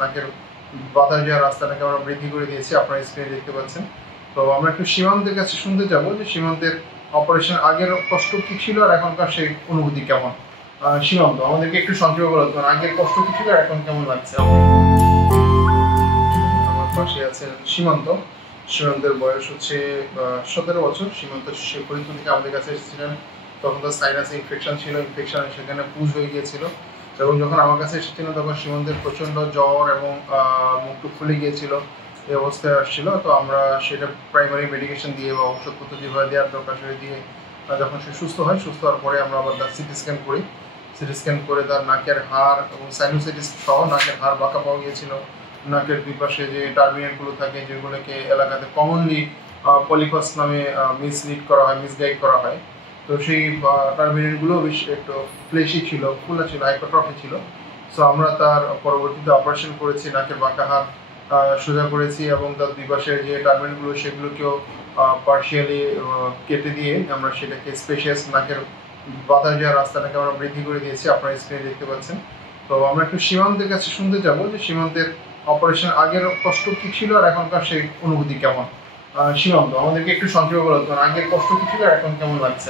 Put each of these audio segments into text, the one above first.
নাকের বাতাস যাওয়ার রাস্তাটাকে আমরা বৃদ্ধি করে দিয়েছি, আপনারা স্ক্রিনে দেখতে পাচ্ছেন। তো আমরা একটু সীমান্তের কাছে শুনতে যাবো যে সীমান্তের অপারেশন আগের কষ্ট কি ছিল আর এখনকার সেই অনুভূতি কেমন। সীমান্ত, আমাদেরকে একটু সংক্ষেপে বলতে পারেন আগের কষ্ট কি ছিল আর এখন কেমন লাগছে? আমার পাশে আছেন সীমান্ত। সীমান্তের বয়স হচ্ছে 17 বছর। সীমান্ত সে ফরিদপুর থেকে আমাদের কাছে এসেছিলেন, তখন তার সাইনাসে ইনফেকশন ছিল, ইনফেকশন সেখানে পুজ হয়ে গিয়েছিল। এবং যখন আমার কাছে এসেছিলেন তখন সীমান্তের প্রচণ্ড জ্বর এবং মুখটুক ফুলে গিয়েছিল, এই অবস্থায় আসছিল। তো আমরা সেটা প্রাইমারি মেডিকেশন দিয়ে বা ওষুধপত্র যেভাবে দেওয়ার দরকার সেটা দিয়ে যখন সে সুস্থ হয়, সুস্থ হওয়ার পরে আমরা আবার তার সিটি স্ক্যান করি। সিটি স্ক্যান করে তার নাকের হাড় এবং সাইনোসাইটিস সহ নাকের হাড় বাঁকা পাওয়া গিয়েছিল। নাকের দুই পাশে যে টার্মিনেটগুলো থাকে, যেগুলোকে এলাকাতে কমনলি পলিফাস নামে মিসগাইড করা হয়, তো সেই টার্মিনেটগুলো বেশ একটু ফ্লেশি ছিল, ফুলা ছিল, হাইপারট্রফি ছিল। সো আমরা তার পরবর্তীতে অপারেশন করেছি, নাকের বাঁকা হাত সোজা করেছি এবং তার দুই পাশের যে টার্মিনেটগুলো সেগুলোকেও পার্শিয়ালি কেটে দিয়ে আমরা সেটাকে স্পেশিয়াস নাকের বাতাস যাওয়ার রাস্তাটাকে আমরা বৃদ্ধি করে দিয়েছি, আপনারা স্ক্রিনে দেখতে পাচ্ছেন। তো আমরা একটু সীমান্তের কাছে শুনতে যাবো যে সীমান্তের অপারেশন আগের কষ্ট কি ছিল আর এখনকার সেই অনুভূতি কেমন। সীমান্ত, আমাদেরকে একটু সংক্ষেপে বলতে পারেন আগের কষ্ট কি ছিল আর এখন কেমন লাগছে?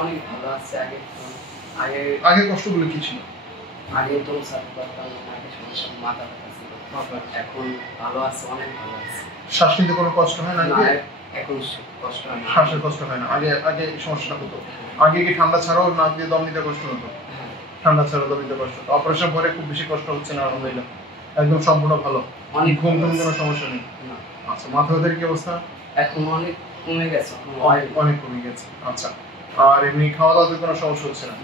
অনেক ভালো আছে। আগের কষ্টগুলো কি ছিল? আগে তো মাথা ব্যথা ছিল, এখন ভালো আছে, অনেক ভালো আছে। শ্বাস নিতে কোনো কষ্ট হয় না? এখন কষ্ট হয় না, শ্বাসের কষ্ট হয় না। আগে সমস্যাটা হতো। আগে কি ঠান্ডা ছাড়াও নাক দিয়ে দম নিতে কষ্ট হতো? ঠান্ডা ছাড়াও দম নিতে কষ্ট হতো। অপারেশন পরে খুব বেশি কষ্ট হচ্ছে না আলহামদুলিল্লাহ, একদম সম্পূর্ণ ভালো। অনেক ঘুম কোনো সমস্যা নেই? আচ্ছা, মাথা ব্যথার কি অবস্থা? এখন অনেক কমে গেছে, অনেক কমে গেছে। আচ্ছা, আর এমনি খাওয়া দাওয়াতে কোনো সমস্যা হচ্ছে না?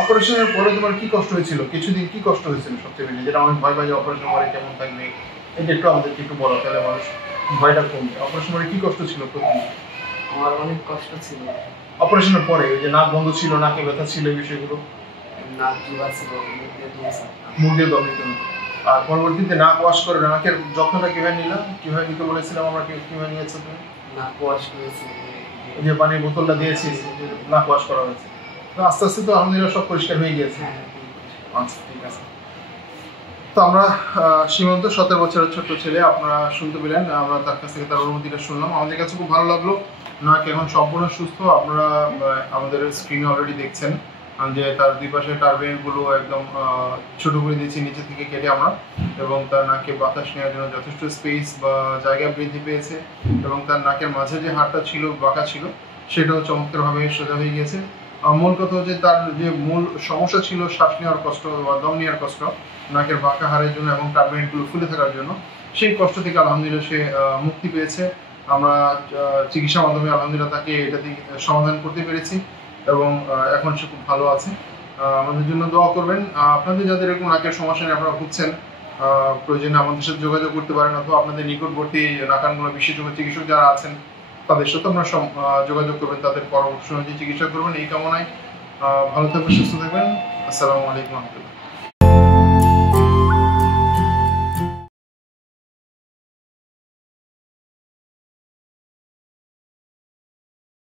অপারেশনের পরে তোমার কি কষ্ট হয়েছিল? কিছুদিন কি কষ্ট হয়েছিল সবচেয়ে বেশি, যেটা অনেক ভয় পাই যে অপারেশন পরে কেমন থাকবে, এটা একটু আমাদেরকে একটু বলো, তাহলে মানুষ ভয়টা কমবে। অপারেশন পরে কি কষ্ট ছিল প্রথমে? আমার অনেক কষ্ট ছিল অপারেশনের পরে, ওই যে নাক বন্ধ ছিল, নাকে ব্যথা ছিল, এই বিষয়গুলো? নাক জোড়া ছিল, মুখ দিয়ে দম নিতে হতো। আর পরবর্তীতে নাক ওয়াশ করে নাকের যত্নটা কিভাবে নিলাম, কিভাবে নিতে বলেছিলাম আমরা, কিভাবে নিয়েছো তুমি? নাক ওয়াশ করেছি, যে পানির বোতলটা দিয়েছি, নাক ওয়াশ করা হয়েছে। তো আস্তে আস্তে তো আলহামদুলিল্লাহ সব পরিষ্কার হয়ে গিয়েছে। আচ্ছা, ঠিক আছে। তো আমরা সীমান্ত 17 বছরের ছোট্ট ছেলে, আপনারা শুনতে পেলেন, আমরা তার কাছ থেকে তার অনুভূতিটা শুনলাম। আমাদের কাছে খুব ভালো লাগলো। নাক এখন সম্পূর্ণ সুস্থ। আপনারা আমাদের স্ক্রিনে অলরেডি দেখছেন যে তার দুই পাশে টার্বিনেটগুলো একদম ছোট করে দিয়েছি নিচে থেকে কেটে আমরা, এবং তার নাকে বাতাস নেওয়ার জন্য যথেষ্ট স্পেস বা জায়গা বৃদ্ধি পেয়েছে, এবং তার নাকের মাঝে যে হাড়টা ছিল বাঁকা ছিল সেটাও চমৎকারভাবে সোজা হয়ে গেছে। মূল কথা হচ্ছে তার যে মূল সমস্যা ছিল শ্বাস নেওয়ার কষ্ট বা দম নেওয়ার কষ্ট, নাকের বাঁকা হাড়ের জন্য এবং টার্বিনেটগুলো ফুলে থাকার জন্য, সেই কষ্ট থেকে আলহামদুলিল্লাহ সে মুক্তি পেয়েছে। আমরা চিকিৎসার মাধ্যমে আলহামদুলিল্লাহ তাকে এটা থেকে সমাধান করতে পেরেছি এবং এখন সে খুব ভালো আছে। আমাদের জন্য দোয়া করবেন। আপনাদের যাদের এরকম নাকের সমস্যা নিয়ে আপনারা ভুগছেন, প্রয়োজনে আমাদের সাথে যোগাযোগ করতে পারেন, অথবা আপনাদের নিকটবর্তী নাকানগুলো বিশেষজ্ঞ চিকিৎসক যারা আছেন তাদের সাথে আপনারা যোগাযোগ করবেন, তাদের পরামর্শ অনুযায়ী চিকিৎসা করবেন। এই কামনায় ভালো থাকবেন, সুস্থ থাকবেন। আসসালামু আলাইকুম রহমতুল্লাহ।